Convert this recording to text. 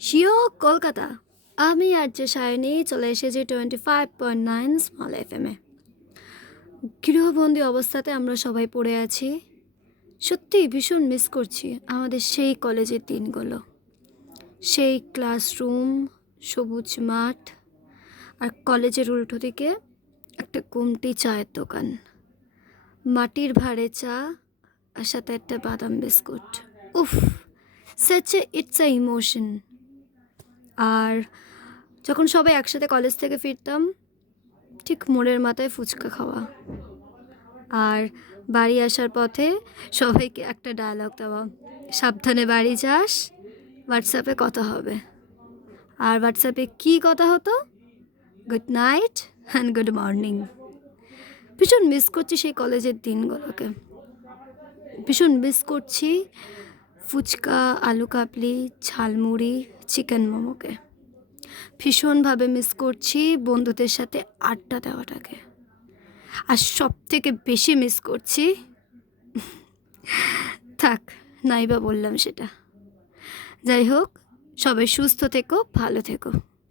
শিও, কলকাতা। আমি আর যে সায়নী চলে এসেছি twenty five point nine small F এমে গৃহবন্দী অবস্থাতে আমরা সবাই পড়ে আছি। সত্যিই ভীষণ মিস করছি আমাদের সেই কলেজের দিনগুলো। সেই ক্লাসরুম সবুজ মাঠ আর কলেজের উল্টো দিকে একটা গুমটি চায়ের দোকান। মাটির ভাড়ে চা আর সাথে একটা বাদাম বিস্কুট। উফ such a it's a emotion আর যখন সবাই একসাথে কলেজ থেকে ফিরতাম, ঠিক মোড়ের মাথায় ফুচকা খাওয়া। আর বাড়ি আসার পথে সবাইকে একটা ডায়লগ দেওয়া। সাবধানে বাড়ি যাস হোয়াটসঅ্যাপে কথা হবে। আর হোয়াটসঅ্যাপে কী কথা হতো? Good night and good morning ভীষণ মিস করছি সেই কলেজের দিনগুলোকে। ভীষণ মিস করছি ফুচকা, আলু কাবলি, ঝালমুড়ি, চিকেন মোমোকে। ভীষণভাবে মিস করছি বন্ধুদের সাথে আড্ডা দেওয়াটাকে। আর সব থেকে বেশি মিস করছি, থাক, নাইবা বললাম সেটা। যাই হোক, সবাই সুস্থ থেকো, ভালো থেকো।